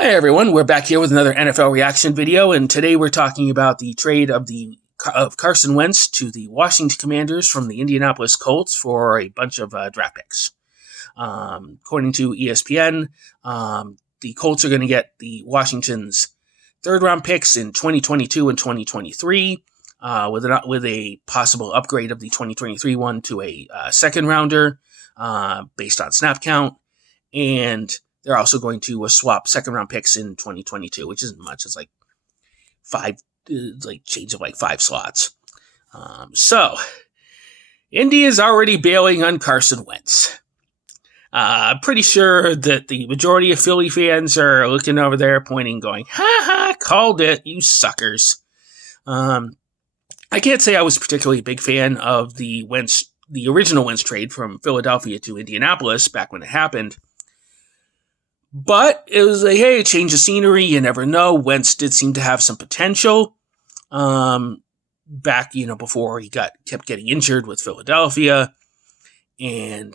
Hi everyone, we're back here with another NFL reaction video, and today we're talking about the trade of Carson Wentz to the Washington Commanders from the Indianapolis Colts for a bunch of draft picks. According to ESPN, the Colts are going to get the Washington's third-round picks in 2022 and 2023, with a possible upgrade of the 2023 one to a second-rounder based on snap count, and they're also going to swap second-round picks in 2022, which isn't much. It's like change of like 5 slots. So, Indy is already bailing on Carson Wentz. I'm pretty sure that the majority of Philly fans are looking over there, pointing, going, "Ha ha, called it, you suckers." I can't say I was particularly a big fan of the original Wentz trade from Philadelphia to Indianapolis back when it happened. But it was like, hey, change of scenery, you never know. Wentz did seem to have some potential back, before he kept getting injured with Philadelphia. And,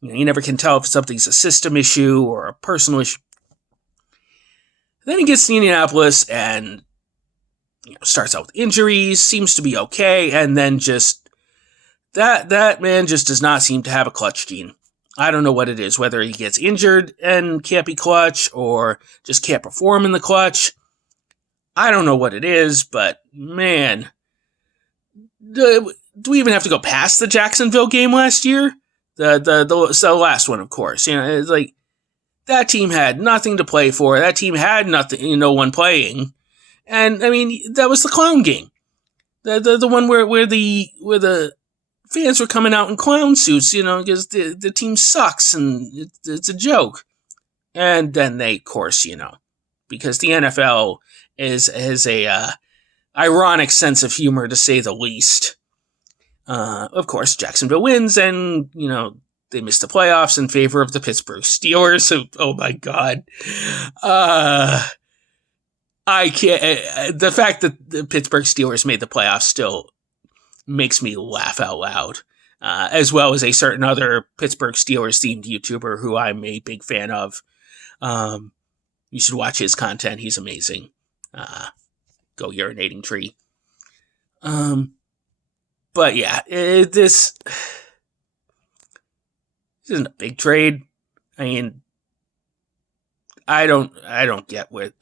you never can tell if something's a system issue or a personal issue. Then he gets to Indianapolis and, starts out with injuries, seems to be okay, and then just, that man just does not seem to have a clutch gene. I don't know what it is, whether he gets injured and can't be clutch or just can't perform in the clutch. I don't know what it is, but man, do we even have to go past the Jacksonville game last year? The last one, of course. It's like that team had nothing to play for. That team had nothing, no one playing. And I mean, that was the clown game. The one where the fans were coming out in clown suits, because the team sucks and it's a joke. And then they, of course, because the NFL has a ironic sense of humor, to say the least. Of course, Jacksonville wins, and, they miss the playoffs in favor of the Pittsburgh Steelers. Oh my God. I can't. The fact that the Pittsburgh Steelers made the playoffs still makes me laugh out loud, as well as a certain other Pittsburgh Steelers-themed YouTuber who I'm a big fan of. You should watch his content. He's amazing. Go Urinating Tree. But yeah, this isn't a big trade. I mean, I don't get what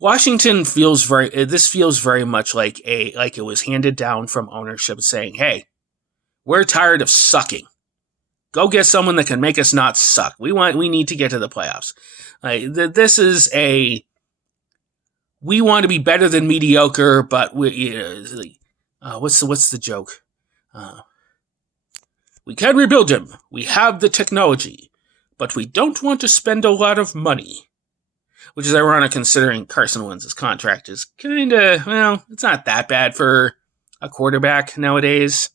Washington feels very much like it was handed down from ownership saying, "Hey, we're tired of sucking. Go get someone that can make us not suck. We need to get to the playoffs." This is we want to be better than mediocre, but what's the joke? We can rebuild him. We have the technology, but we don't want to spend a lot of money. Which is ironic considering Carson Wentz's contract is it's not that bad for a quarterback nowadays.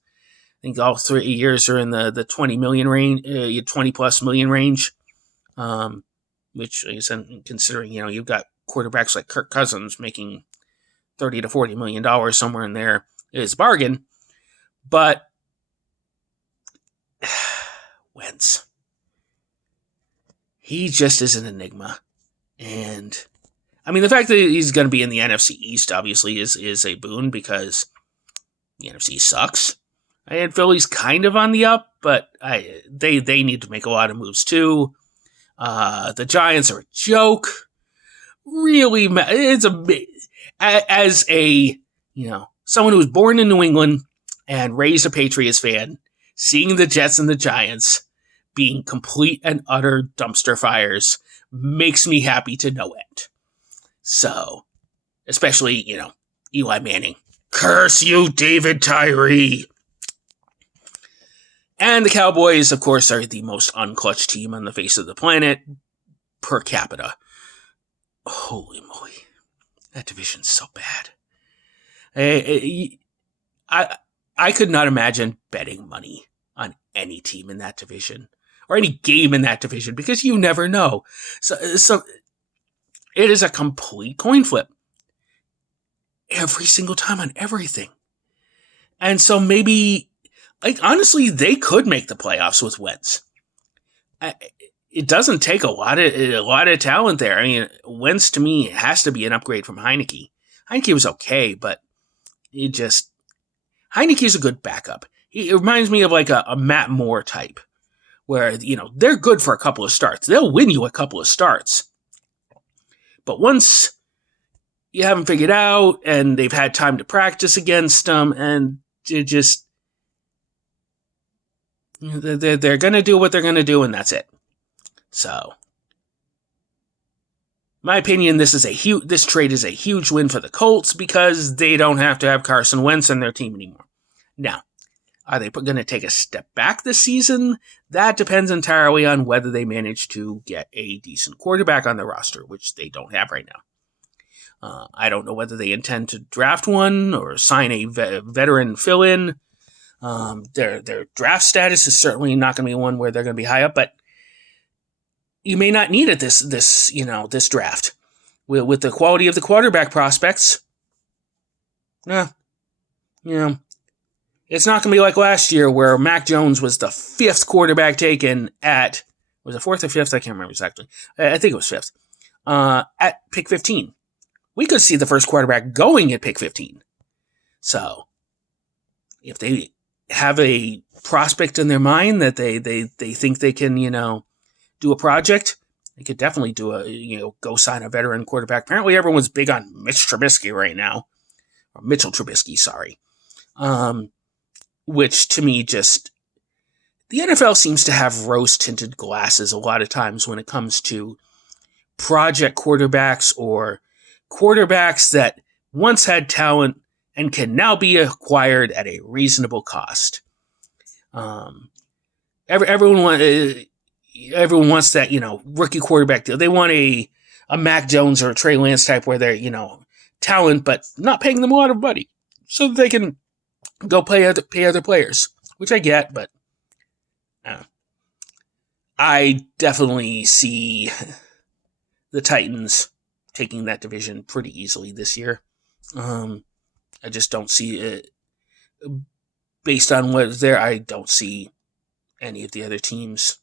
I think all 3 years are in the 20 million range, 20 plus million range. Which, like I said, considering, you've got quarterbacks like Kirk Cousins making $30 to $40 million somewhere in there is a bargain. But Wentz, he just is an enigma. And, I mean, the fact that he's going to be in the NFC East, obviously, is a boon, because the NFC sucks. And Philly's kind of on the up, but they need to make a lot of moves, too. The Giants are a joke. Really, it's as someone who was born in New England and raised a Patriots fan, seeing the Jets and the Giants being complete and utter dumpster fires makes me happy to no end. So, especially, Eli Manning. Curse you, David Tyree! And the Cowboys, of course, are the most unclutch team on the face of the planet per capita. Holy moly. That division's so bad. I could not imagine betting money on any team in that division, or any game in that division, because you never know. So it is a complete coin flip every single time on everything. And so maybe, honestly, they could make the playoffs with Wentz. it doesn't take a lot of talent there. I mean, Wentz to me has to be an upgrade from Heineke. Heineke was okay, but Heineke's a good backup. It reminds me of like a Matt Moore type, where, they're good for a couple of starts. They'll win you a couple of starts. But once you have them figured out and they've had time to practice against them, and they're going to do what they're going to do, and that's it. So, my opinion, this trade is a huge win for the Colts because they don't have to have Carson Wentz on their team anymore. Now, are they going to take a step back this season? That depends entirely on whether they manage to get a decent quarterback on the roster, which they don't have right now. I don't know whether they intend to draft one or sign a veteran fill-in. Their draft status is certainly not going to be one where they're going to be high up, but you may not need it this draft. With the quality of the quarterback prospects, it's not going to be like last year where Mac Jones was the 5th quarterback taken at, was it 4th or 5th? I can't remember exactly. I think it was 5th. At pick 15. We could see the first quarterback going at pick 15. So, if they have a prospect in their mind that they think they can, do a project, they could definitely go sign a veteran quarterback. Apparently everyone's big on Mitch Trubisky right now. Or Mitchell Trubisky, sorry. Which to me the NFL seems to have rose-tinted glasses a lot of times when it comes to project quarterbacks or quarterbacks that once had talent and can now be acquired at a reasonable cost. Everyone wants that, rookie quarterback deal. They want a Mac Jones or a Trey Lance type where they're, talent, but not paying them a lot of money so that they can go pay other players, which I get, but I definitely see the Titans taking that division pretty easily this year. I just don't see it. Based on what's there, I don't see any of the other teams.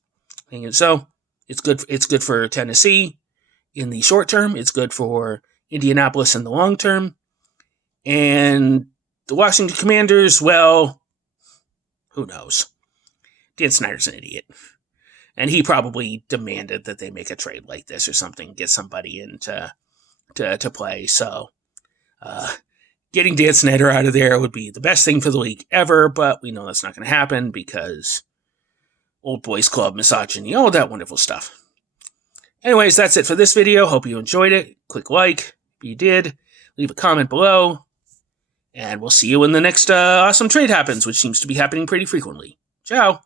So it's good for Tennessee in the short term. It's good for Indianapolis in the long term. And the Washington Commanders, well, who knows? Dan Snyder's an idiot. And he probably demanded that they make a trade like this or something, get somebody in to play. So getting Dan Snyder out of there would be the best thing for the league ever, but we know that's not going to happen because old boys club, misogyny, all that wonderful stuff. Anyways, that's it for this video. Hope you enjoyed it. Click like if you did. Leave a comment below. And we'll see you when the next awesome trade happens, which seems to be happening pretty frequently. Ciao.